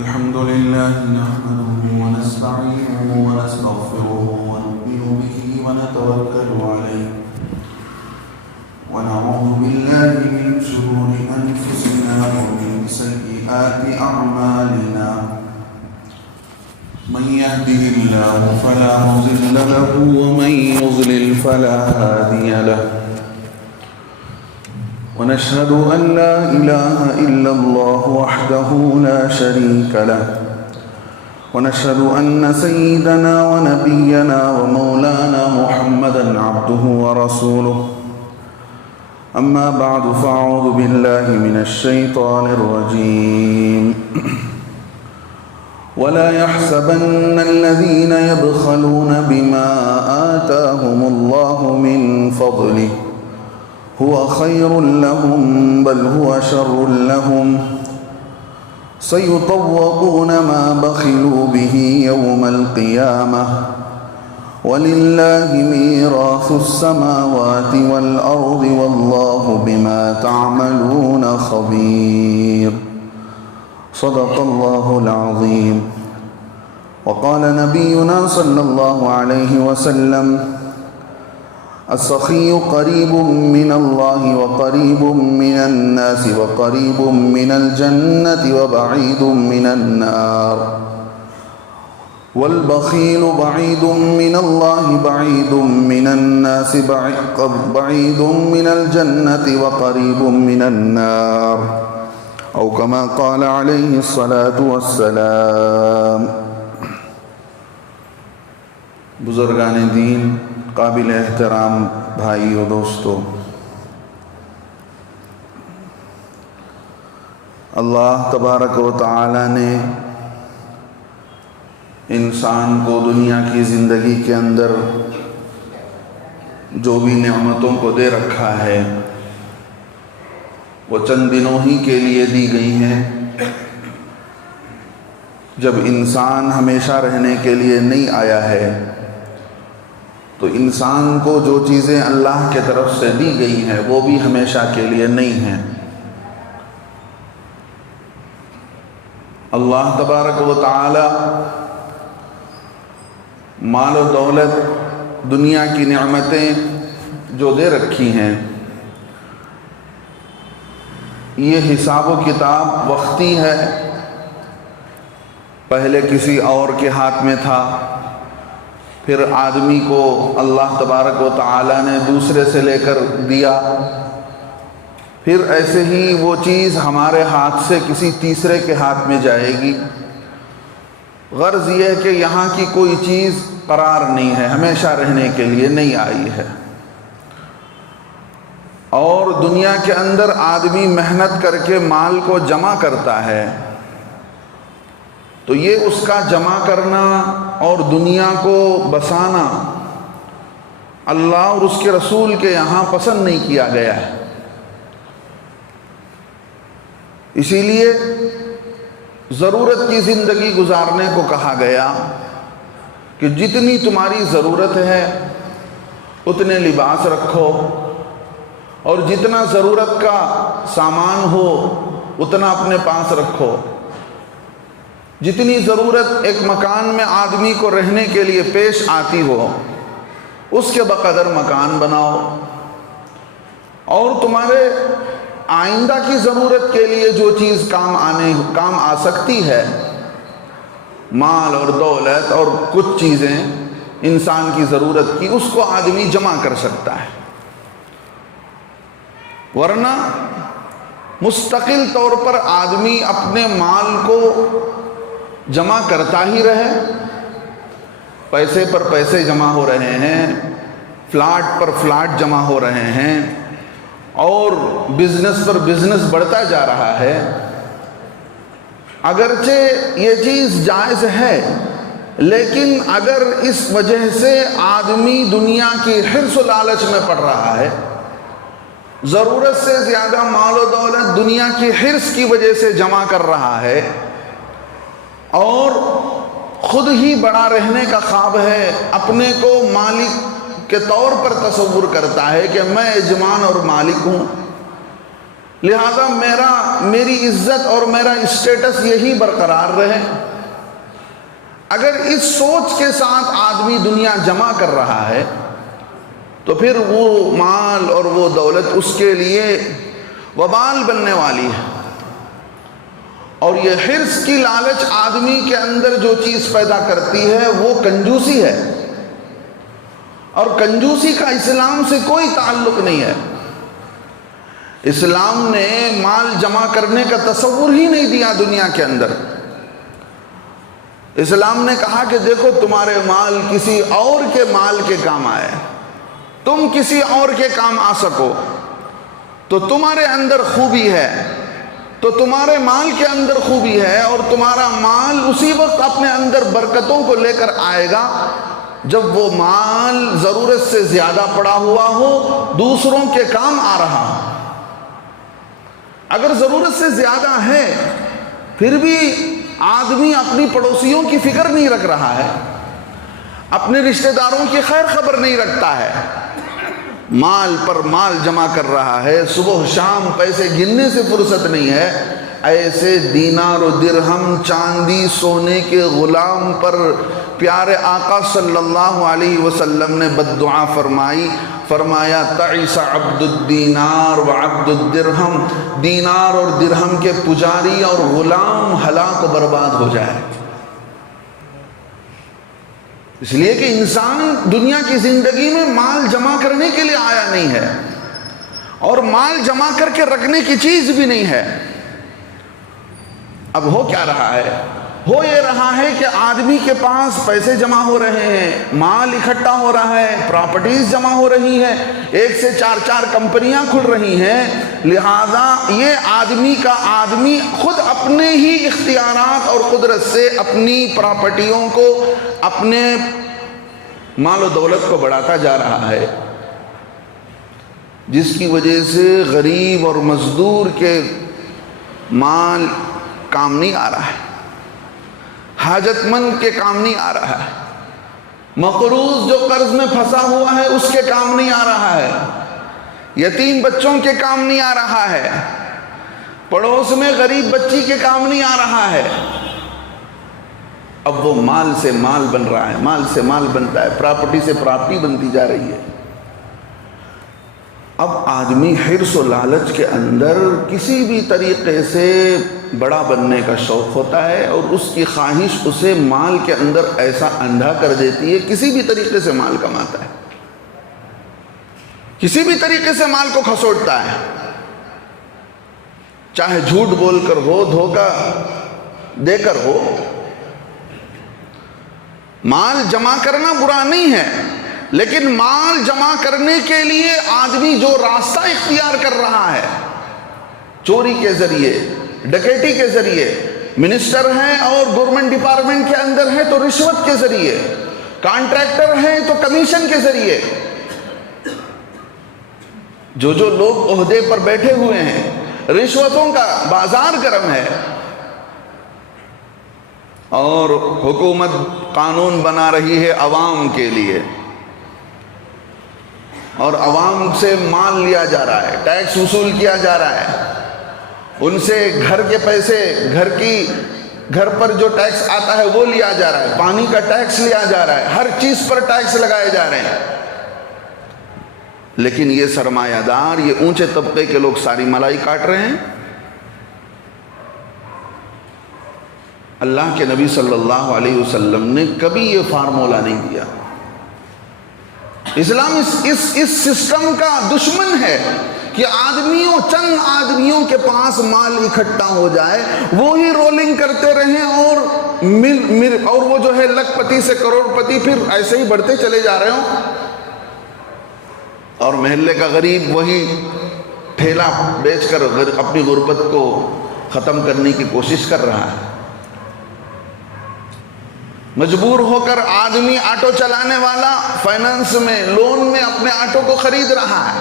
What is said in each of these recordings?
الحمد لله نحمده ونستعينه ونستغفره ونؤمن به ونتوكل عليه ونعوذ بالله من شرور أنفسنا ومن سيئات أعمالنا من يهده الله فلا مضل له ومن يضلل فلا هادي له ونشهد أن لا إله إلا الله وحده لا شريك له ونشهد أن سيدنا ونبينا ومولانا محمدا عبده ورسوله أما بعد فأعوذ بالله من الشيطان الرجيم ولا يحسبن الذين يبخلون بما آتاهم الله من فضله هو خير لهم بل هو شر لهم سيطوقون ما بخلوا به يوم القيامة ولله ميراث السماوات والأرض والله بما تعملون خبير صدق الله العظيم وقال نبينا صلى الله عليه وسلم السخي قريب من الله وقريب من الناس وقريب من الجنة وبعيد من النار والبخيل بعيد من الله بعيد من الناس بعيد من الجنة وقريب من النار أو كما قال عليه الصلاة والسلام. بزرگان دین، قابل احترام بھائی و دوستو، اللہ تبارک و تعالی نے انسان کو دنیا کی زندگی کے اندر جو بھی نعمتوں کو دے رکھا ہے وہ چند دنوں ہی کے لیے دی گئی ہیں. جب انسان ہمیشہ رہنے کے لیے نہیں آیا ہے تو انسان کو جو چیزیں اللہ کے طرف سے دی گئی ہیں وہ بھی ہمیشہ کے لیے نہیں ہیں. اللہ تبارک و تعالی مال و دولت، دنیا کی نعمتیں جو دے رکھی ہیں، یہ حساب و کتاب وقتی ہے. پہلے کسی اور کے ہاتھ میں تھا، پھر آدمی کو اللہ تبارک و تعالی نے دوسرے سے لے کر دیا، پھر ایسے ہی وہ چیز ہمارے ہاتھ سے کسی تیسرے کے ہاتھ میں جائے گی. غرض یہ ہے کہ یہاں کی کوئی چیز قرار نہیں ہے، ہمیشہ رہنے کے لیے نہیں آئی ہے. اور دنیا کے اندر آدمی محنت کر کے مال کو جمع کرتا ہے تو یہ اس کا جمع کرنا اور دنیا کو بسانا اللہ اور اس کے رسول کے یہاں پسند نہیں کیا گیا ہے. اسی لیے ضرورت کی زندگی گزارنے کو کہا گیا کہ جتنی تمہاری ضرورت ہے اتنے لباس رکھو، اور جتنا ضرورت کا سامان ہو اتنا اپنے پاس رکھو. جتنی ضرورت ایک مکان میں آدمی کو رہنے کے لیے پیش آتی ہو اس کے بقدر مکان بناؤ، اور تمہارے آئندہ کی ضرورت کے لیے جو چیز کام آ سکتی ہے، مال اور دولت اور کچھ چیزیں انسان کی ضرورت کی، اس کو آدمی جمع کر سکتا ہے. ورنہ مستقل طور پر آدمی اپنے مال کو جمع کرتا ہی رہے، پیسے پر پیسے جمع ہو رہے ہیں، فلاٹ پر فلاٹ جمع ہو رہے ہیں، اور بزنس پر بزنس بڑھتا جا رہا ہے. اگرچہ یہ چیز جائز ہے، لیکن اگر اس وجہ سے آدمی دنیا کی حرص و لالچ میں پڑ رہا ہے، ضرورت سے زیادہ مال و دولت دنیا کی حرص کی وجہ سے جمع کر رہا ہے، اور خود ہی بڑا رہنے کا خواب ہے، اپنے کو مالک کے طور پر تصور کرتا ہے کہ میں یجمان اور مالک ہوں، لہذا میری عزت اور میرا اسٹیٹس یہی برقرار رہے۔ اگر اس سوچ کے ساتھ آدمی دنیا جمع کر رہا ہے تو پھر وہ مال اور وہ دولت اس کے لیے وبال بننے والی ہے۔ اور یہ حرص کی لالچ آدمی کے اندر جو چیز پیدا کرتی ہے وہ کنجوسی ہے، اور کنجوسی کا اسلام سے کوئی تعلق نہیں ہے۔ اسلام نے مال جمع کرنے کا تصور ہی نہیں دیا دنیا کے اندر۔ اسلام نے کہا کہ دیکھو تمہارے مال کسی اور کے مال کے کام آئے، تم کسی اور کے کام آ سکو تو تمہارے اندر خوبی ہے، تو تمہارے مال کے اندر خوبی ہے، اور تمہارا مال اسی وقت اپنے اندر برکتوں کو لے کر آئے گا جب وہ مال ضرورت سے زیادہ پڑا ہوا ہو، دوسروں کے کام آ رہا ہو۔ اگر ضرورت سے زیادہ ہے پھر بھی آدمی اپنی پڑوسیوں کی فکر نہیں رکھ رہا ہے، اپنے رشتہ داروں کی خیر خبر نہیں رکھتا ہے، مال پر مال جمع کر رہا ہے، صبح شام پیسے گننے سے فرصت نہیں ہے، ایسے دینار و درہم چاندی سونے کے غلام پر پیارے آقا صلی اللہ علیہ وسلم نے بددعا فرمائی، فرمایا تعیس عبد الدینار و عبد الدرہم، دینار اور درہم کے پجاری اور غلام ہلاک و برباد ہو جائے۔ اس لیے کہ انسان دنیا کی زندگی میں مال جمع کرنے کے لیے آیا نہیں ہے، اور مال جمع کر کے رکھنے کی چیز بھی نہیں ہے۔ اب ہو کیا رہا ہے؟ ہو یہ رہا ہے کہ آدمی کے پاس پیسے جمع ہو رہے ہیں، مال اکٹھا ہو رہا ہے، پراپرٹیز جمع ہو رہی ہیں، ایک سے چار کمپنیاں کھل رہی ہیں، لہذا یہ آدمی خود اپنے ہی اختیارات اور قدرت سے اپنی پراپرٹیوں کو، اپنے مال و دولت کو بڑھاتا جا رہا ہے، جس کی وجہ سے غریب اور مزدور کے مال کام نہیں آ رہا ہے، حاجت مند کے کام نہیں آ رہا ہے، مقروض جو قرض میں پھنسا ہوا ہے اس کے کام نہیں آ رہا ہے، یتیم بچوں کے کام نہیں آ رہا ہے، پڑوس میں غریب بچی کے کام نہیں آ رہا ہے۔ اب وہ مال سے مال بن رہا ہے، مال سے مال بنتا ہے، پراپرٹی سے پراپرٹی بنتی جا رہی ہے۔ اب آدمی حرص و لالچ کے اندر کسی بھی طریقے سے بڑا بننے کا شوق ہوتا ہے، اور اس کی خواہش اسے مال کے اندر ایسا اندھا کر دیتی ہے، کسی بھی طریقے سے مال کماتا ہے، کسی بھی طریقے سے مال کو کھسوٹتا ہے، چاہے جھوٹ بول کر ہو، دھوکہ دے کر ہو۔ مال جمع کرنا برا نہیں ہے، لیکن مال جمع کرنے کے لیے آدمی جو راستہ اختیار کر رہا ہے، چوری کے ذریعے، ڈکیتی کے ذریعے، منسٹر ہیں اور گورنمنٹ ڈپارٹمنٹ کے اندر ہیں تو رشوت کے ذریعے، کانٹریکٹر ہیں تو کمیشن کے ذریعے، جو لوگ عہدے پر بیٹھے ہوئے ہیں، رشوتوں کا بازار گرم ہے، اور حکومت قانون بنا رہی ہے عوام کے لیے، اور عوام سے مال لیا جا رہا ہے، ٹیکس وصول کیا جا رہا ہے، ان سے گھر کے پیسے، گھر پر جو ٹیکس آتا ہے وہ لیا جا رہا ہے، پانی کا ٹیکس لیا جا رہا ہے، ہر چیز پر ٹیکس لگائے جا رہے ہیں، لیکن یہ سرمایہ دار، یہ اونچے طبقے کے لوگ ساری ملائی کاٹ رہے ہیں۔ اللہ کے نبی صلی اللہ علیہ وسلم نے کبھی یہ فارمولہ نہیں دیا۔ اسلام اس سسٹم کا دشمن ہے کہ چند آدمیوں کے پاس مال اکٹھا ہو جائے، وہی رولنگ کرتے رہیں، اور وہ جو ہے لکھ پتی سے کروڑ پتی پھر ایسے ہی بڑھتے چلے جا رہے ہوں، اور محلے کا غریب وہی ٹھیلا بیچ کر اپنی غربت کو ختم کرنے کی کوشش کر رہا ہے۔ مجبور ہو کر آدمی آٹو چلانے والا فائنانس میں، لون میں اپنے آٹو کو خرید رہا ہے،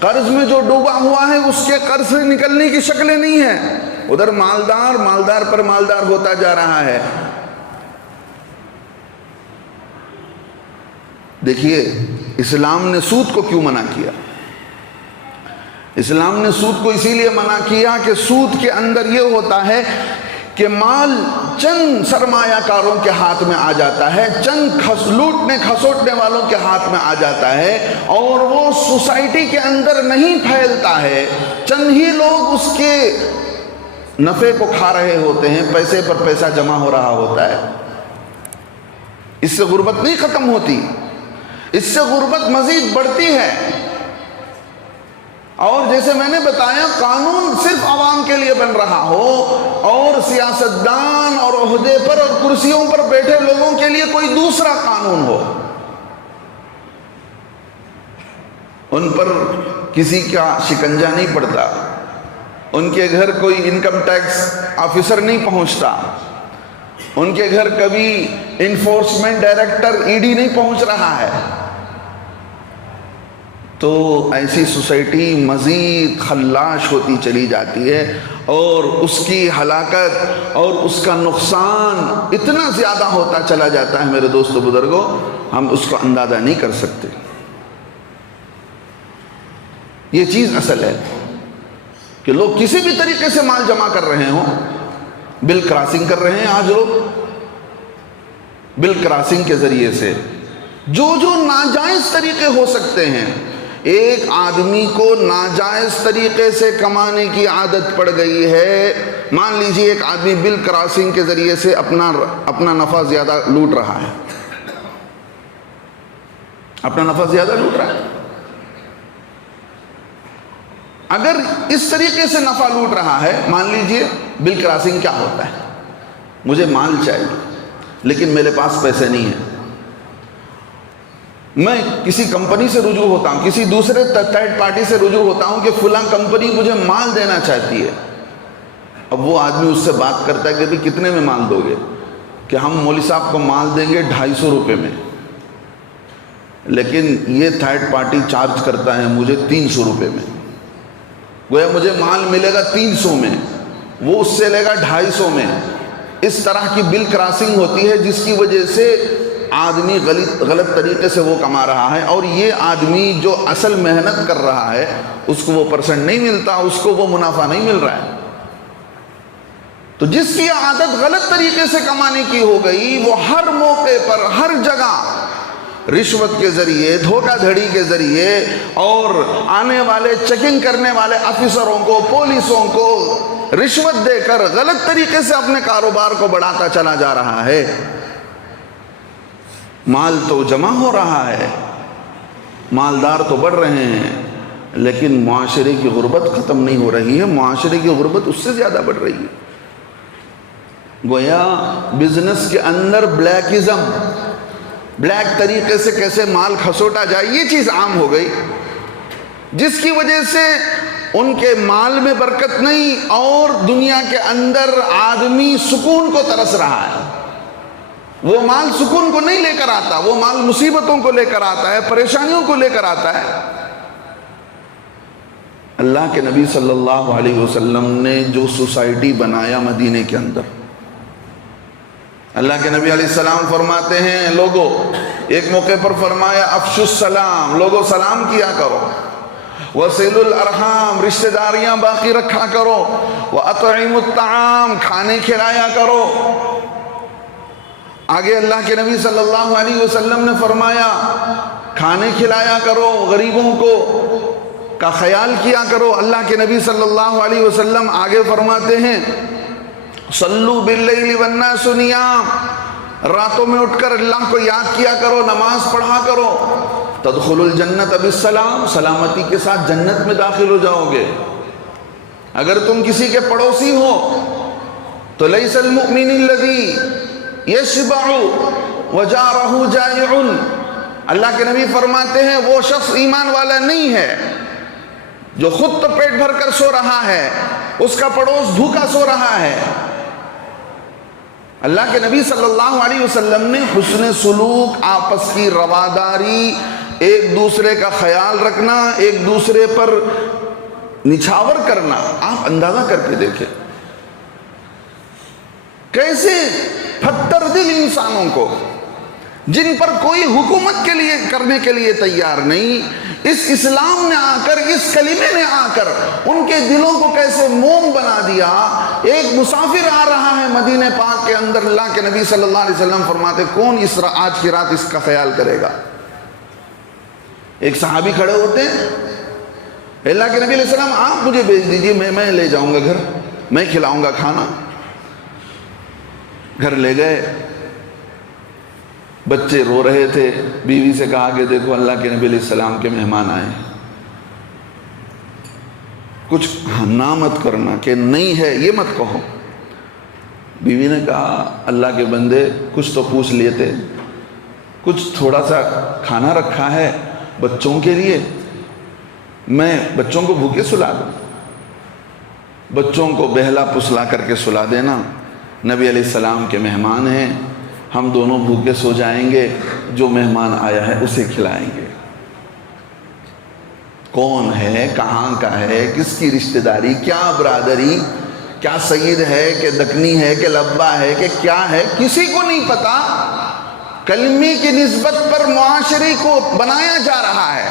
قرض میں جو ڈوبا ہوا ہے اس کے قرض سے نکلنے کی شکلیں نہیں ہیں، ادھر مالدار پر مالدار ہوتا جا رہا ہے۔ دیکھیے اسلام نے سود کو کیوں منع کیا؟ اسلام نے سود کو اسی لیے منع کیا کہ سود کے اندر یہ ہوتا ہے کہ مال چند سرمایہ کاروں کے ہاتھ میں آ جاتا ہے، چند لوٹنے کھسوٹنے والوں کے ہاتھ میں آ جاتا ہے، اور وہ سوسائٹی کے اندر نہیں پھیلتا ہے، چند ہی لوگ اس کے نفع کو کھا رہے ہوتے ہیں، پیسے پر پیسہ جمع ہو رہا ہوتا ہے۔ اس سے غربت نہیں ختم ہوتی، اس سے غربت مزید بڑھتی ہے۔ اور جیسے میں نے بتایا، قانون صرف عوام کے لیے بن رہا ہو اور سیاستدان اور عہدے پر اور کرسیوں پر بیٹھے لوگوں کے لیے کوئی دوسرا قانون ہو، ان پر کسی کا شکنجہ نہیں پڑتا، ان کے گھر کوئی انکم ٹیکس آفیسر نہیں پہنچتا، ان کے گھر کبھی انفورسمنٹ ڈائریکٹر ED نہیں پہنچ رہا ہے، تو ایسی سوسائٹی مزید خلاش ہوتی چلی جاتی ہے، اور اس کی ہلاکت اور اس کا نقصان اتنا زیادہ ہوتا چلا جاتا ہے میرے دوستو بزرگوں، ہم اس کو اندازہ نہیں کر سکتے۔ یہ چیز اصل ہے کہ لوگ کسی بھی طریقے سے مال جمع کر رہے ہوں، بل کراسنگ کر رہے ہیں، آج لوگ بل کراسنگ کے ذریعے سے جو ناجائز طریقے ہو سکتے ہیں، ایک آدمی کو ناجائز طریقے سے کمانے کی عادت پڑ گئی ہے۔ مان لیجئے ایک آدمی بل کراسنگ کے ذریعے سے اپنا نفع زیادہ لوٹ رہا ہے، اپنا نفع زیادہ لوٹ رہا ہے۔ اگر اس طریقے سے نفع لوٹ رہا ہے، مان لیجئے بل کراسنگ کیا ہوتا ہے، مجھے مال چاہیے لیکن میرے پاس پیسے نہیں ہیں، میں کسی کمپنی سے رجوع ہوتا ہوں، کسی دوسرے تھرڈ پارٹی سے رجوع ہوتا ہوں کہ فلاں کمپنی مجھے مال دینا چاہتی ہے۔ اب وہ آدمی اس سے بات کرتا ہے کہ بھئی کتنے میں مال دو گے؟ کہ ہم مولوی صاحب کو مال دیں گے 250 روپے میں، لیکن یہ تھرڈ پارٹی چارج کرتا ہے مجھے 300 روپے میں، گویا مجھے مال ملے گا 300 میں، وہ اس سے لے گا 250 میں۔ اس طرح کی بل کراسنگ ہوتی ہے جس کی وجہ سے آدمی غلط طریقے سے وہ کما رہا ہے، اور یہ آدمی جو اصل محنت کر رہا ہے اس کو وہ پرسنٹ نہیں ملتا، اس کو وہ منافع نہیں مل رہا ہے۔ تو جس کی عادت غلط طریقے سے کمانے کی ہو گئی، وہ ہر موقع پر ہر جگہ رشوت کے ذریعے، دھوکہ دھڑی کے ذریعے، اور آنے والے چیکنگ کرنے والے افسروں کو، پولیسوں کو رشوت دے کر غلط طریقے سے اپنے کاروبار کو بڑھاتا چلا جا رہا ہے۔ مال تو جمع ہو رہا ہے، مالدار تو بڑھ رہے ہیں، لیکن معاشرے کی غربت ختم نہیں ہو رہی ہے، معاشرے کی غربت اس سے زیادہ بڑھ رہی ہے۔ گویا بزنس کے اندر بلیکزم، بلیک طریقے سے کیسے مال کھسوٹا جائے، یہ چیز عام ہو گئی، جس کی وجہ سے ان کے مال میں برکت نہیں، اور دنیا کے اندر آدمی سکون کو ترس رہا ہے۔ وہ مال سکون کو نہیں لے کر آتا، وہ مال مصیبتوں کو لے کر آتا ہے، پریشانیوں کو لے کر آتا ہے۔ اللہ کے نبی صلی اللہ علیہ وسلم نے جو سوسائٹی بنایا مدینے کے اندر، اللہ کے نبی علیہ السلام فرماتے ہیں، لوگوں، ایک موقع پر فرمایا افشوا السلام، لوگوں سلام کیا کرو، وصلوا الارحام، رشتہ داریاں باقی رکھا کرو، واطعموا الطعام، کھانے کھلایا کرو۔ آگے اللہ کے نبی صلی اللہ علیہ وسلم نے فرمایا کھانے کھلایا کرو، غریبوں کو کا خیال کیا کرو۔ اللہ کے نبی صلی اللہ علیہ وسلم آگے فرماتے ہیں صلو باللیل والناس نیام، راتوں میں اٹھ کر اللہ کو یاد کیا کرو، نماز پڑھا کرو۔ تدخل الجنت بالسلام، سلامتی کے ساتھ جنت میں داخل ہو جاؤ گے۔ اگر تم کسی کے پڑوسی ہو تو لیس المؤمن الذی یشبع وجارہ جائع، اللہ کے نبی فرماتے ہیں وہ شخص ایمان والا نہیں ہے جو خود تو پیٹ بھر کر سو رہا ہے، اس کا پڑوس بھوکا سو رہا ہے۔ اللہ کے نبی صلی اللہ علیہ وسلم نے حسن سلوک، آپس کی رواداری، ایک دوسرے کا خیال رکھنا، ایک دوسرے پر نچھاور کرنا، آپ اندازہ کر کے دیکھیں کیسے پھٹر دل انسانوں کو، جن پر کوئی حکومت کے لیے کرنے کے لیے تیار نہیں، اس اسلام نے آ کر، اس کلمے نے آ کر ان کے دلوں کو کیسے موم بنا دیا۔ ایک مسافر آ رہا ہے مدینہ پاک کے اندر، اللہ کے نبی صلی اللہ علیہ وسلم فرماتے کون آج کی رات اس کا خیال کرے گا؟ ایک صحابی کھڑے ہوتے ہیں، اللہ کے نبی علیہ السلام آپ مجھے بھیج دیجئے، میں لے جاؤں گا گھر، میں کھلاؤں گا کھانا۔ گھر لے گئے، بچے رو رہے تھے، بیوی سے کہا کہ دیکھو اللہ کے نبی علیہ السلام کے مہمان آئے، کچھ نہ مت کرنا کہ نہیں ہے یہ مت کہو۔ بیوی نے کہا اللہ کے بندے کچھ تو پوچھ لیتے، کچھ تھوڑا سا کھانا رکھا ہے بچوں کے لیے، میں بچوں کو بھوکے سلا دوں؟ بچوں کو بہلا پسلا کر کے سلا دینا، نبی علیہ السلام کے مہمان ہیں، ہم دونوں بھوکے سو جائیں گے، جو مہمان آیا ہے اسے کھلائیں گے۔ کون ہے، کہاں کا ہے، کس کی رشتہ داری، کیا برادری، کیا سید ہے کہ دکنی ہے کہ لبا ہے کہ کیا ہے، کسی کو نہیں پتا۔ کلمے کی نسبت پر معاشرے کو بنایا جا رہا ہے،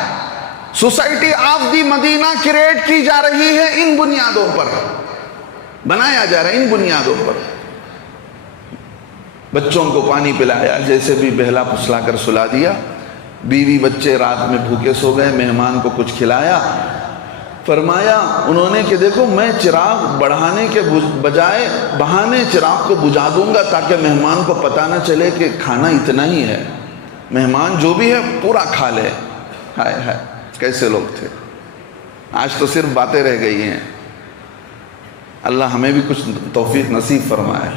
society of the Medina create کی جا رہی ہے، ان بنیادوں پر بنایا جا رہا ہے، ان بنیادوں پر۔ بچوں کو پانی پلایا، جیسے بھی بہلا پسلا کر سلا دیا، بیوی بچے رات میں بھوکے سو گئے، مہمان کو کچھ کھلایا۔ فرمایا انہوں نے کہ دیکھو میں چراغ بڑھانے کے بجائے بہانے چراغ کو بجھا دوں گا تاکہ مہمان کو پتہ نہ چلے کہ کھانا اتنا ہی ہے، مہمان جو بھی ہے پورا کھا لے۔ ہائے ہائے کیسے لوگ تھے، آج تو صرف باتیں رہ گئی ہیں۔ اللہ ہمیں بھی کچھ توفیق نصیب فرمائے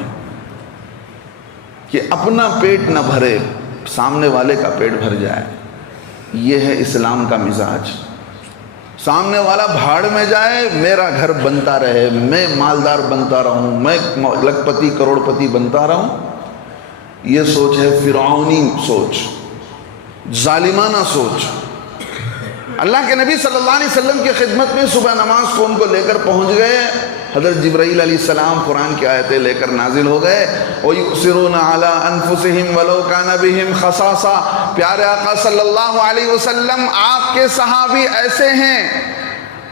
کہ اپنا پیٹ نہ بھرے، سامنے والے کا پیٹ بھر جائے۔ یہ ہے اسلام کا مزاج۔ سامنے والا بھاڑ میں جائے، میرا گھر بنتا رہے، میں مالدار بنتا رہوں، میں لکھ پتی کروڑ پتی بنتا رہوں، یہ سوچ ہے فرعونی سوچ، ظالمانہ سوچ۔ اللہ کے نبی صلی اللہ علیہ وسلم کی خدمت میں صبح نماز کو ان کو لے کر پہنچ گئے، حضرت جبرائیل علیہ السلام قرآن کی آیتیں لے کر نازل ہو گئے۔ وَيُؤْثِرُونَ عَلَىٰ أَنفُسِهِمْ وَلَوْ كَانَ بِهِمْ خَصَاصَةٌ۔ پیارے آقا صلی اللہ علیہ وسلم آپ کے صحابی ایسے ہیں،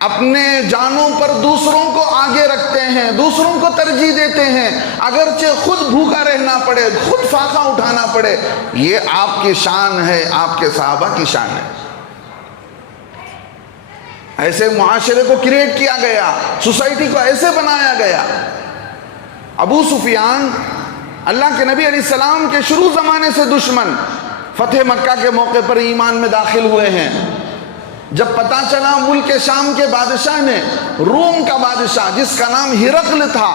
اپنے جانوں پر دوسروں کو آگے رکھتے ہیں، دوسروں کو ترجیح دیتے ہیں، اگرچہ خود بھوکا رہنا پڑے، خود فاقہ اٹھانا پڑے۔ یہ آپ کی شان ہے، آپ کے صحابہ کی شان ہے۔ ایسے معاشرے کو کریٹ کیا گیا، سوسائٹی کو ایسے بنایا گیا۔ ابو سفیان اللہ کے نبی علیہ السلام کے شروع زمانے سے دشمن، فتح مکہ کے موقع پر ایمان میں داخل ہوئے ہیں۔ جب پتہ چلا ملک شام کے بادشاہ نے، روم کا بادشاہ جس کا نام ہرقل تھا،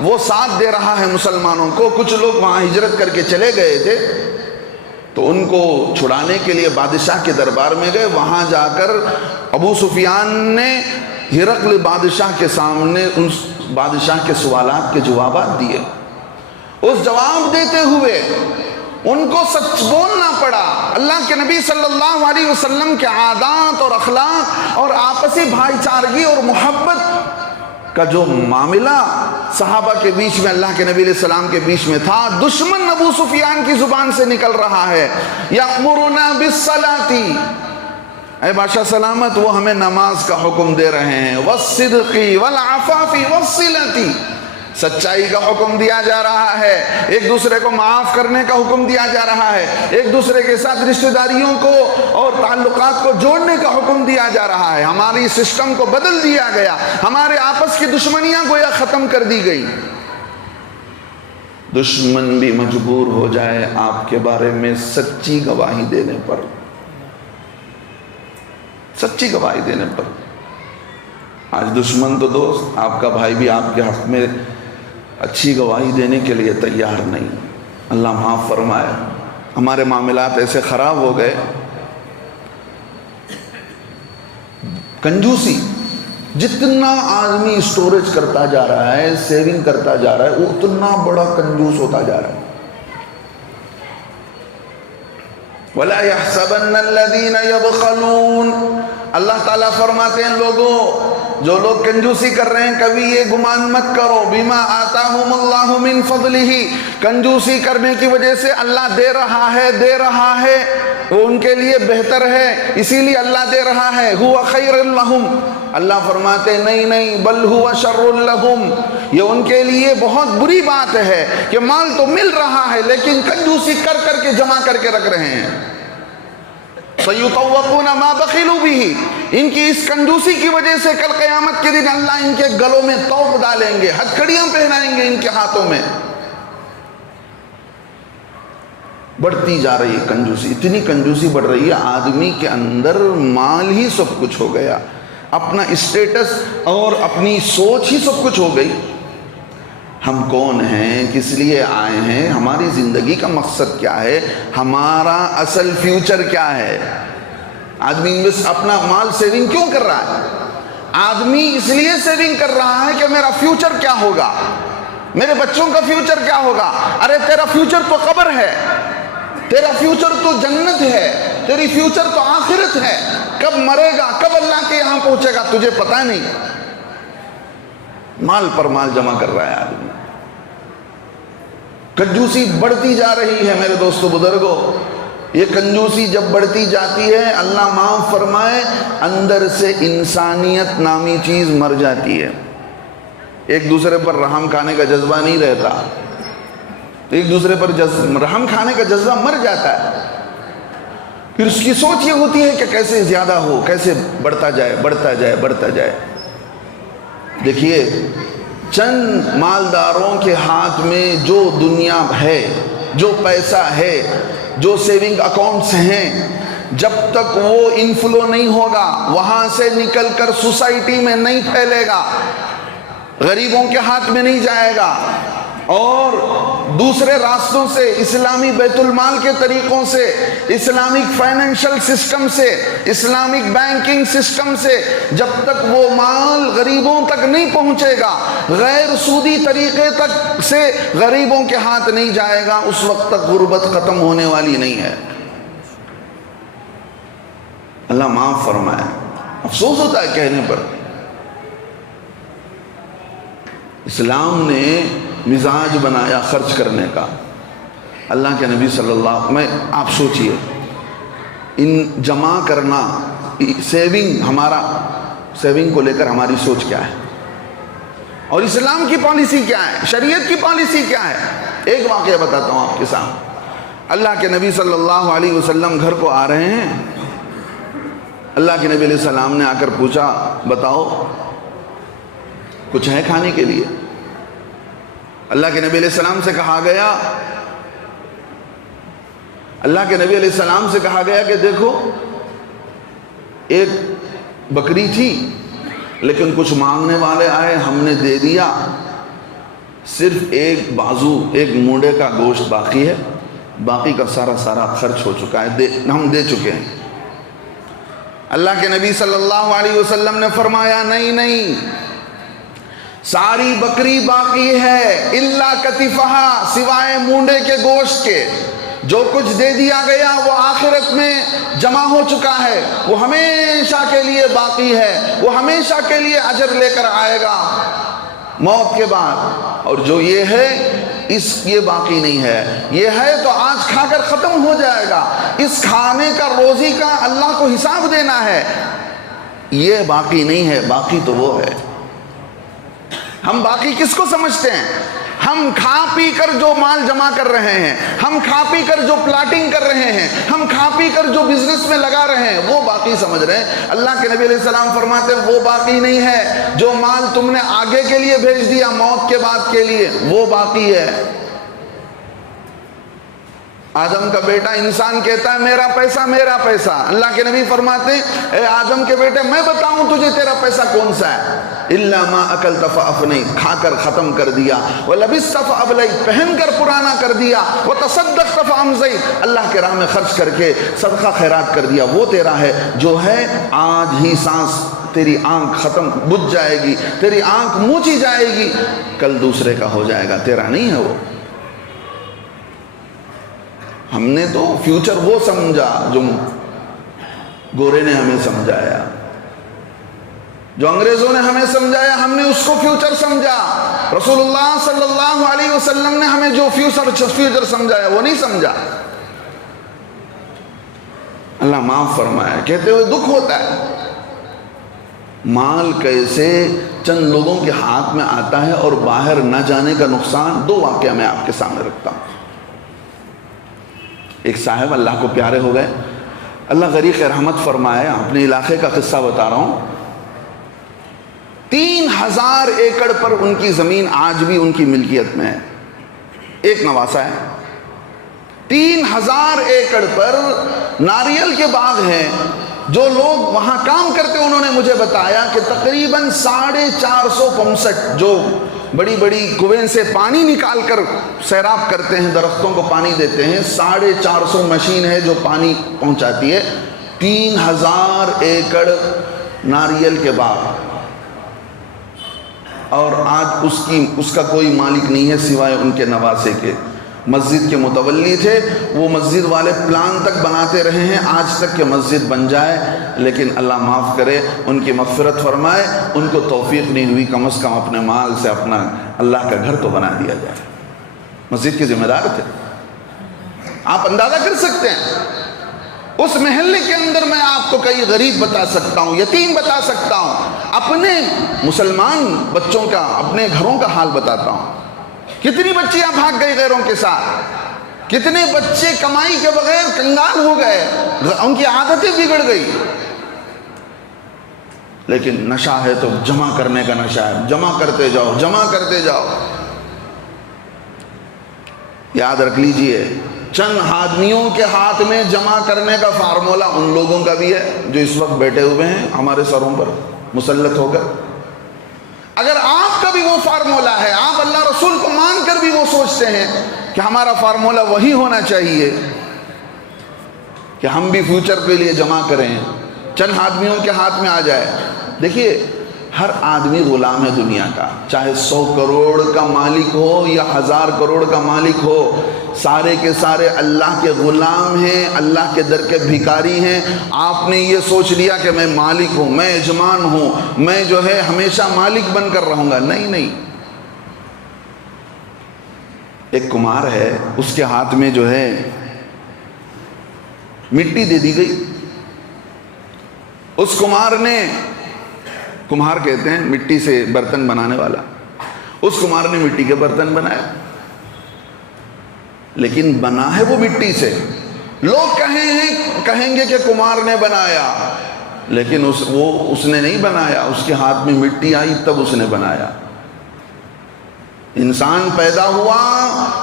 وہ ساتھ دے رہا ہے مسلمانوں کو، کچھ لوگ وہاں ہجرت کر کے چلے گئے تھے، تو ان کو چھڑانے کے لیے بادشاہ کے دربار میں گئے۔ وہاں جا کر ابو سفیان نے ہرقل بادشاہ کے سامنے ان بادشاہ کے سوالات کے جوابات دیے۔ اس جواب دیتے ہوئے ان کو سچ بولنا پڑا۔ اللہ کے نبی صلی اللہ علیہ وسلم کے عادات اور اخلاق اور آپسی بھائی چارگی اور محبت کا جو معاملہ صحابہ کے بیچ میں، اللہ کے نبی علیہ السلام کے بیچ میں تھا، دشمن ابو سفیان کی زبان سے نکل رہا ہے، یأمرنا بالصلاۃ، اے بادشاہ سلامت، وہ ہمیں نماز کا حکم دے رہے ہیں، والصدق والعفاف والصلۃ، سچائی کا حکم دیا جا رہا ہے، ایک دوسرے کو معاف کرنے کا حکم دیا جا رہا ہے، ایک دوسرے کے ساتھ رشتہ داریوں کو اور تعلقات کو جوڑنے کا حکم دیا جا رہا ہے۔ ہماری سسٹم کو بدل دیا گیا، ہمارے آپس کی دشمنیاں گویا ختم کر دی گئی۔ دشمن بھی مجبور ہو جائے آپ کے بارے میں سچی گواہی دینے پر، سچی گواہی دینے پر۔ آج دشمن تو دوست، آپ کا بھائی بھی آپ کے حق میں اچھی گواہی دینے کے لیے تیار نہیں۔ اللہ معاف فرمائے، ہمارے معاملات ایسے خراب ہو گئے۔ کنجوسی، جتنا آدمی اسٹوریج کرتا جا رہا ہے، سیونگ کرتا جا رہا ہے، اتنا بڑا کنجوس ہوتا جا رہا ہے۔ وَلَا يَحْسَبَنَّ الَّذِينَ يَبْخَلُونَ، اللہ تعالیٰ فرماتے ہیں لوگوں جو لوگ کنجوسی کر رہے ہیں کبھی یہ گمان مت کرو بما آتاہم اللہ من فضلہ، کنجوسی کرنے کی وجہ سے اللہ دے رہا ہے وہ ان کے لیے بہتر ہے، اسی لیے اللہ دے رہا ہے، ہوا خیر لہم، اللہ فرماتے نہیں بل ہوا شر لہم، یہ ان کے لیے بہت بری بات ہے کہ مال تو مل رہا ہے لیکن کنجوسی کر کے جمع کر کے رکھ رہے ہیں۔ سَيُطَوَّقُونَ مَا بَخِلُوا بِهِ، ان کی اس کنجوسی کی وجہ سے کل قیامت کے دن اللہ ان کے گلوں میں طوق ڈالیں گے، ہتھکڑیاں پہنائیں گے ان کے ہاتھوں میں۔ بڑھتی جا رہی ہے کنجوسی، اتنی کنجوسی بڑھ رہی ہے آدمی کے اندر مال ہی سب کچھ ہو گیا، اپنا اسٹیٹس اور اپنی سوچ ہی سب کچھ ہو گئی۔ ہم کون ہیں، کس لیے آئے ہیں، ہماری زندگی کا مقصد کیا ہے، ہمارا اصل فیوچر کیا ہے۔ آدمی اپنا مال سیونگ کیوں کر رہا ہے؟ آدمی اس لیے سیونگ کر رہا ہے کہ میرا فیوچر کیا ہوگا، میرے بچوں کا فیوچر کیا ہوگا۔ ارے تیرا فیوچر تو قبر ہے، تیرا فیوچر تو جنت ہے، تیری فیوچر تو آخرت ہے، کب مرے گا، کب اللہ کے یہاں پہنچے گا تجھے پتہ نہیں۔ مال پر مال جمع کر رہا ہے آدمی، کنجوسی بڑھتی جا رہی ہے میرے دوستو بزرگوں۔ یہ کنجوسی جب بڑھتی جاتی ہے اللہ معاف فرمائے اندر سے انسانیت نامی چیز مر جاتی ہے، ایک دوسرے پر رحم کھانے کا جذبہ نہیں رہتا، ایک دوسرے پر رحم کھانے کا جذبہ مر جاتا ہے، پھر اس کی سوچ یہ ہوتی ہے کہ کیسے زیادہ ہو، کیسے بڑھتا جائے۔ دیکھیے چند مالداروں کے ہاتھ میں جو دنیا ہے، جو پیسہ ہے، جو سیونگ اکاؤنٹس ہیں، جب تک وہ انفلو نہیں ہوگا وہاں سے نکل کر سوسائٹی میں نہیں پھیلے گا، غریبوں کے ہاتھ میں نہیں جائے گا، اور دوسرے راستوں سے، اسلامی بیت المال کے طریقوں سے، اسلامک فائنینشل سسٹم سے، اسلامک بینکنگ سسٹم سے جب تک وہ مال غریبوں تک نہیں پہنچے گا، غیر سودی طریقے تک سے غریبوں کے ہاتھ نہیں جائے گا، اس وقت تک غربت ختم ہونے والی نہیں ہے۔ اللہ معاف فرمائے، افسوس ہوتا ہے کہنے پر۔ اسلام نے مزاج بنایا خرچ کرنے کا، اللہ کے نبی صلی اللہ علیہ وسلم، آپ سوچئے ان جمع کرنا، سیونگ کو لے کر ہماری سوچ کیا ہے، اور اسلام کی پالیسی کیا ہے، شریعت کی پالیسی کیا ہے۔ ایک واقعہ بتاتا ہوں آپ کے سامنے۔ اللہ کے نبی صلی اللہ علیہ وسلم گھر کو آ رہے ہیں، اللہ کے نبی علیہ السلام نے آ کر پوچھا بتاؤ کچھ ہے کھانے کے لیے؟ اللہ کے نبی علیہ السلام سے کہا گیا کہ دیکھو ایک بکری تھی لیکن کچھ مانگنے والے آئے، ہم نے دے دیا، صرف ایک بازو، ایک مونڈے کا گوشت باقی ہے، باقی کا سارا خرچ ہو چکا ہے، ہم دے چکے ہیں۔ اللہ کے نبی صلی اللہ علیہ وسلم نے فرمایا نہیں، ساری بکری باقی ہے، الا کتفہا، سوائے مونڈے کے گوشت کے، جو کچھ دے دیا گیا وہ آخرت میں جمع ہو چکا ہے، وہ ہمیشہ کے لیے باقی ہے، وہ ہمیشہ کے لیے اجر لے کر آئے گا موت کے بعد۔ اور جو یہ ہے یہ باقی نہیں ہے، یہ ہے تو آج کھا کر ختم ہو جائے گا، اس کھانے کا روزی کا اللہ کو حساب دینا ہے، یہ باقی نہیں ہے، باقی تو وہ ہے۔ ہم باقی کس کو سمجھتے ہیں؟ ہم کھا پی کر جو مال جمع کر رہے ہیں، ہم کھا پی کر جو پلاٹنگ کر رہے ہیں، ہم کھا پی کر جو بزنس میں لگا رہے ہیں، وہ باقی سمجھ رہے ہیں۔ اللہ کے نبی علیہ السلام فرماتے ہیں وہ باقی نہیں ہے، جو مال تم نے آگے کے لیے بھیج دیا موت کے بعد کے لیے، وہ باقی ہے۔ آدم کا بیٹا انسان کہتا ہے میرا پیسہ، اللہ کے نبی فرماتے ہیں اے آدم کے بیٹے میں بتاؤں تجھے تیرا پیسہ کون سا ہے؟ الا ما اکلت فافنیت، کھا کر ختم کر دیا، ولبست فابلیت، پہن کر پرانا کر دیا، وتصدقت فامضیت، اللہ کے راہ میں خرچ کر کے صدقہ خیرات کر دیا، وہ تیرا ہے۔ جو ہے آج ہی سانس تیری آنکھ ختم بجھ جائے گی، تیری آنکھ موچی جائے گی، کل دوسرے کا ہو جائے گا، تیرا نہیں ہے وہ۔ ہم نے تو فیوچر وہ سمجھا جو گورے نے ہمیں سمجھایا۔ جو انگریزوں نے ہمیں سمجھایا ہم نے اس کو فیوچر سمجھا، رسول اللہ صلی اللہ علیہ وسلم نے ہمیں جو فیوچر سمجھایا وہ نہیں سمجھا۔ اللہ معاف فرمائے، کہتے ہوئے دکھ ہوتا ہے، مال کیسے چند لوگوں کے ہاتھ میں آتا ہے اور باہر نہ جانے کا نقصان۔ دو واقعہ میں آپ کے سامنے رکھتا ہوں۔ ایک صاحب اللہ کو پیارے ہو گئے، اللہ غریق رحمت فرمائے، اپنے علاقے کا قصہ بتا رہا ہوں۔ 3000 ایکڑ پر ان کی زمین آج بھی ان کی ملکیت میں ہے، ایک نواسہ ہے۔ 3000 ایکڑ پر ناریل کے باغ ہیں۔ جو لوگ وہاں کام کرتے انہوں نے مجھے بتایا کہ تقریباً 450 پمپ سیٹ جو بڑی بڑی کنویں سے پانی نکال کر سیراب کرتے ہیں، درختوں کو پانی دیتے ہیں، 450 مشین ہے جو پانی پہنچاتی ہے۔ 3000 ایکڑ ناریل کے باغ، اور آج اس کا کوئی مالک نہیں ہے سوائے ان کے نواسے کے۔ مسجد کے متولی تھے، وہ مسجد والے پلان تک بناتے رہے ہیں آج تک کہ مسجد بن جائے، لیکن اللہ معاف کرے، ان کی مغفرت فرمائے، ان کو توفیق نہیں ہوئی کم از کم اپنے مال سے اپنا اللہ کا گھر تو بنا دیا جائے۔ مسجد کے ذمہ دار تھے۔ آپ اندازہ کر سکتے ہیں اس محلے کے اندر میں آپ کو کئی غریب بتا سکتا ہوں، یتیم بتا سکتا ہوں، اپنے مسلمان بچوں کا، اپنے گھروں کا حال بتاتا ہوں۔ کتنی بچیاں بھاگ گئی غیروں کے ساتھ، کتنے بچے کمائی کے بغیر کنگال ہو گئے، ان کی عادتیں بگڑ گئی۔ لیکن نشہ ہے تو جمع کرنے کا نشہ ہے، جمع کرتے جاؤ، جمع کرتے جاؤ۔ یاد رکھ لیجئے، چند آدمیوں کے ہاتھ میں جمع کرنے کا فارمولہ ان لوگوں کا بھی ہے جو اس وقت بیٹھے ہوئے ہیں ہمارے سروں پر مسلط ہو کر۔ اگر آپ کا بھی وہ فارمولہ ہے، آپ اللہ رسول کو مان کر بھی وہ سوچتے ہیں کہ ہمارا فارمولہ وہی ہونا چاہیے کہ ہم بھی فیوچر کے لیے جمع کریں، چند آدمیوں کے ہاتھ میں آ جائے۔ دیکھیے، ہر آدمی غلام ہے دنیا کا، چاہے 100 کروڑ کا مالک ہو یا 1000 کروڑ کا مالک ہو، سارے کے سارے اللہ کے غلام ہیں، اللہ کے در کے بھکاری ہیں۔ آپ نے یہ سوچ لیا کہ میں مالک ہوں، میں یجمان ہوں، میں جو ہے ہمیشہ مالک بن کر رہوں گا، نہیں نہیں۔ ایک کمہار ہے، اس کے ہاتھ میں جو ہے مٹی دے دی گئی۔ اس کمہار نے، کمہار کہتے ہیں مٹی سے برتن بنانے والا، اس کمہار نے مٹی کے برتن بنائے، لیکن بنا ہے وہ مٹی سے۔ لوگ کہیں گے کہ کمہار نے بنایا، لیکن اس نے نہیں بنایا، اس کے ہاتھ میں مٹی آئی تب اس نے بنایا۔ انسان پیدا ہوا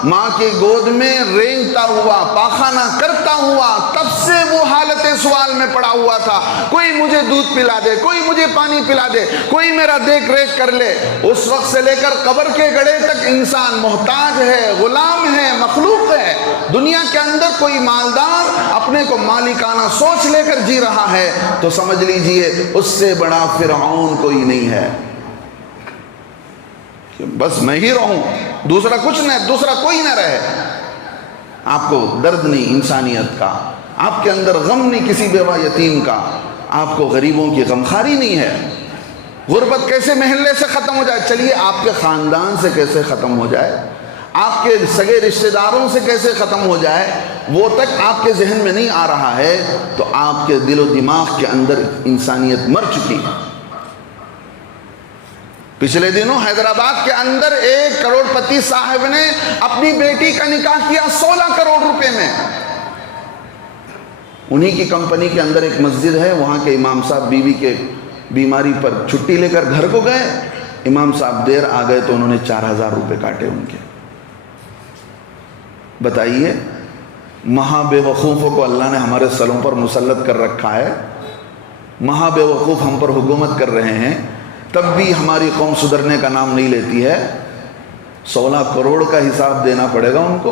ماں کے گود میں رینگتا ہوا، پاخانہ کرتا ہوا، تب سے وہ حالت سوال میں پڑا ہوا تھا، کوئی مجھے دودھ پلا دے، کوئی مجھے پانی پلا دے، کوئی میرا دیکھ ریکھ کر لے۔ اس وقت سے لے کر قبر کے گڑھے تک انسان محتاج ہے، غلام ہے، مخلوق ہے۔ دنیا کے اندر کوئی مالدار اپنے کو مالکانہ سوچ لے کر جی رہا ہے تو سمجھ لیجئے اس سے بڑا فرعون کوئی نہیں ہے۔ بس میں ہی رہوں، دوسرا کچھ نہ، دوسرا کوئی نہ رہے۔ آپ کو درد نہیں انسانیت کا، آپ کے اندر غم نہیں کسی بیوہ یتیم کا، آپ کو غریبوں کی غمخواری نہیں ہے۔ غربت کیسے محلے سے ختم ہو جائے؟ چلیے آپ کے خاندان سے کیسے ختم ہو جائے، آپ کے سگے رشتہ داروں سے کیسے ختم ہو جائے، وہ تک آپ کے ذہن میں نہیں آ رہا ہے تو آپ کے دل و دماغ کے اندر انسانیت مر چکی ہے۔ پچھلے دنوں حیدرآباد کے اندر ایک کروڑ پتی صاحب نے اپنی بیٹی کا نکاح کیا 16 کروڑ روپے میں۔ انہی کی کمپنی کے اندر ایک مسجد ہے، وہاں کے امام صاحب بیوی کے بیماری پر چھٹی لے کر گھر کو گئے، امام صاحب دیر آ گئے تو انہوں نے 4000 روپے کاٹے ان کے۔ بتائیے، مہا بے وقوفوں کو اللہ نے ہمارے سروں پر مسلط کر رکھا ہے، مہا بے وقوف ہم پر حکومت کر رہے ہیں، تب بھی ہماری قوم سدھرنے کا نام نہیں لیتی ہے۔ 16 کروڑ کا حساب دینا پڑے گا ان کو،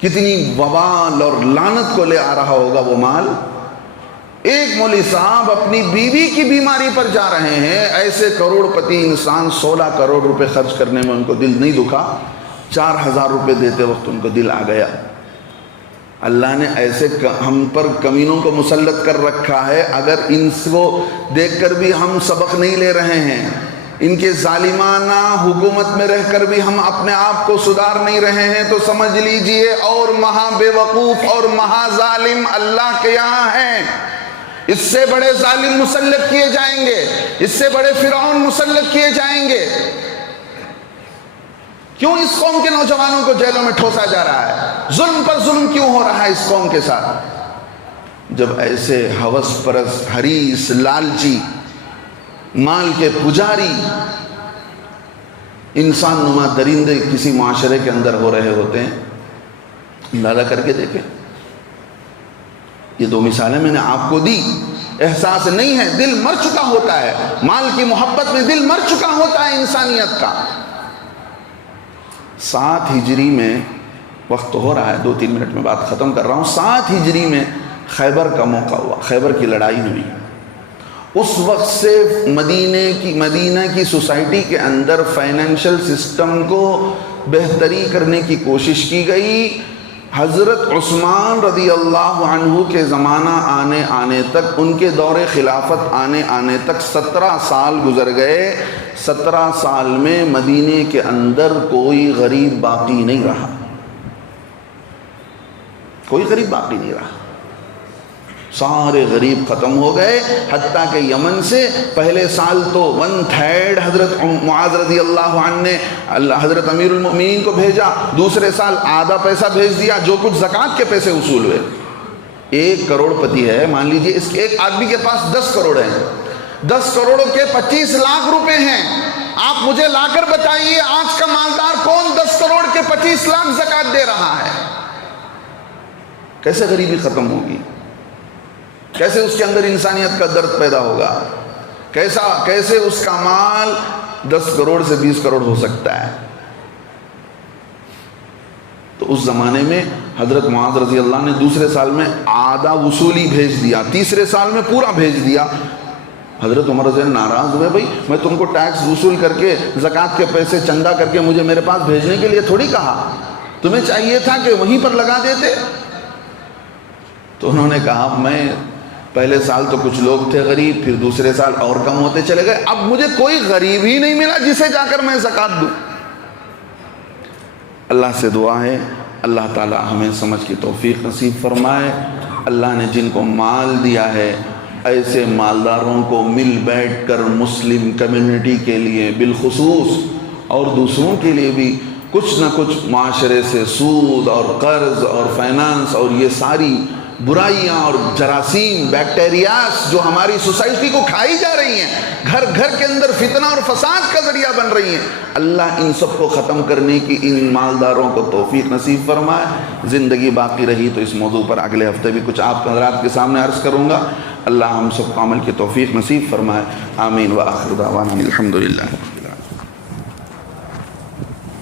کتنی وبال اور لعنت کو لے آ رہا ہوگا وہ مال۔ ایک مولوی صاحب اپنی بیوی کی بیماری پر جا رہے ہیں، ایسے کروڑ پتی انسان 16 کروڑ روپے خرچ کرنے میں ان کو دل نہیں دکھا، 4000 روپے دیتے وقت ان کو دل آ گیا۔ اللہ نے ایسے ہم پر کمینوں کو مسلط کر رکھا ہے، اگر ان کو دیکھ کر بھی ہم سبق نہیں لے رہے ہیں، ان کے ظالمانہ حکومت میں رہ کر بھی ہم اپنے آپ کو سدھار نہیں رہے ہیں، تو سمجھ لیجئے اور مہا بے وقوف اور مہا ظالم اللہ کے یہاں ہیں۔ اس سے بڑے ظالم مسلط کیے جائیں گے، اس سے بڑے فرعون مسلط کیے جائیں گے۔ کیوں اس قوم کے نوجوانوں کو جیلوں میں ٹھوسا جا رہا ہے؟ ظلم پر ظلم کیوں ہو رہا ہے اس قوم کے ساتھ؟ جب ایسے ہوس پرست، حریص، لالچی، مال کے پجاری انسان نما درندے کسی معاشرے کے اندر ہو رہے ہوتے ہیں، اندازہ کر کے دیکھیں۔ یہ دو مثالیں میں نے آپ کو دی، احساس نہیں ہے، دل مر چکا ہوتا ہے، مال کی محبت میں دل مر چکا ہوتا ہے انسانیت کا۔ 7 ہجری میں، وقت ہو رہا ہے، 2-3 منٹ میں بات ختم کر رہا ہوں، 7 ہجری میں خیبر کا موقع ہوا، خیبر کی لڑائی ہوئی۔ اس وقت سے مدینہ کی سوسائٹی کے اندر فائنینشل سسٹم کو بہتری کرنے کی کوشش کی گئی۔ حضرت عثمان رضی اللہ عنہ کے زمانہ آنے تک، ان کے دور خلافت آنے تک 17 سال گزر گئے۔ 17 سال میں مدینے کے اندر کوئی غریب باقی نہیں رہا، کوئی غریب باقی نہیں رہا، سارے غریب ختم ہو گئے۔ حتیٰ کہ یمن سے پہلے سال تو 1/3 حضرت معاذ رضی اللہ عنہ نے حضرت امیر المؤمنین کو بھیجا، دوسرے سال آدھا پیسہ بھیج دیا، جو کچھ زکوٰۃ کے پیسے وصول ہوئے۔ 1 کروڑ پتی ہے، مان لیجئے اس کے ایک آدمی کے پاس 10 کروڑ ہیں، 10 کروڑوں کے 25 لاکھ روپے ہیں۔ آپ مجھے لا کر بتائیے آج کا مالدار کون 10 کروڑ کے 25 لاکھ زکوٰۃ دے رہا ہے؟ کیسے غریبی ختم ہوگی؟ کیسے اس کے اندر انسانیت کا درد پیدا ہوگا؟ کیسے اس کا مال 10 کروڑ سے 20 کروڑ ہو سکتا ہے؟ تو اس زمانے میں حضرت معاذ رضی اللہ نے دوسرے سال میں آدھا وصولی بھیج دیا، تیسرے سال میں پورا بھیج دیا۔ حضرت عمر رضی اللہ ناراض ہوئے، بھائی میں تم کو ٹیکس وصول کر کے زکوٰۃ کے پیسے چندہ کر کے مجھے میرے پاس بھیجنے کے لیے تھوڑی کہا، تمہیں چاہیے تھا کہ وہیں پر لگا دیتے۔ تو انہوں نے کہا میں پہلے سال تو کچھ لوگ تھے غریب، پھر دوسرے سال اور کم ہوتے چلے گئے، اب مجھے کوئی غریب ہی نہیں ملا جسے جا کر میں زکوٰۃ دوں۔ اللہ سے دعا ہے اللہ تعالیٰ ہمیں سمجھ کی توفیق نصیب فرمائے۔ اللہ نے جن کو مال دیا ہے ایسے مالداروں کو مل بیٹھ کر مسلم کمیونٹی کے لیے بالخصوص اور دوسروں کے لیے بھی کچھ نہ کچھ معاشرے سے سود اور قرض اور فائنانس اور یہ ساری برائیاں اور جراثیم بیکٹیریاز جو ہماری سوسائٹی کو کھائی جا رہی ہیں، گھر گھر کے اندر فتنہ اور فساد کا ذریعہ بن رہی ہیں، اللہ ان سب کو ختم کرنے کی ان مالداروں کو توفیق نصیب فرمائے۔ زندگی باقی رہی تو اس موضوع پر اگلے ہفتے بھی کچھ آپ حضرات کے سامنے عرض کروں گا۔ اللہ ہم سب کو عمل کی توفیق نصیب فرمائے۔ آمین وآخر دعوانا الحمدللہ۔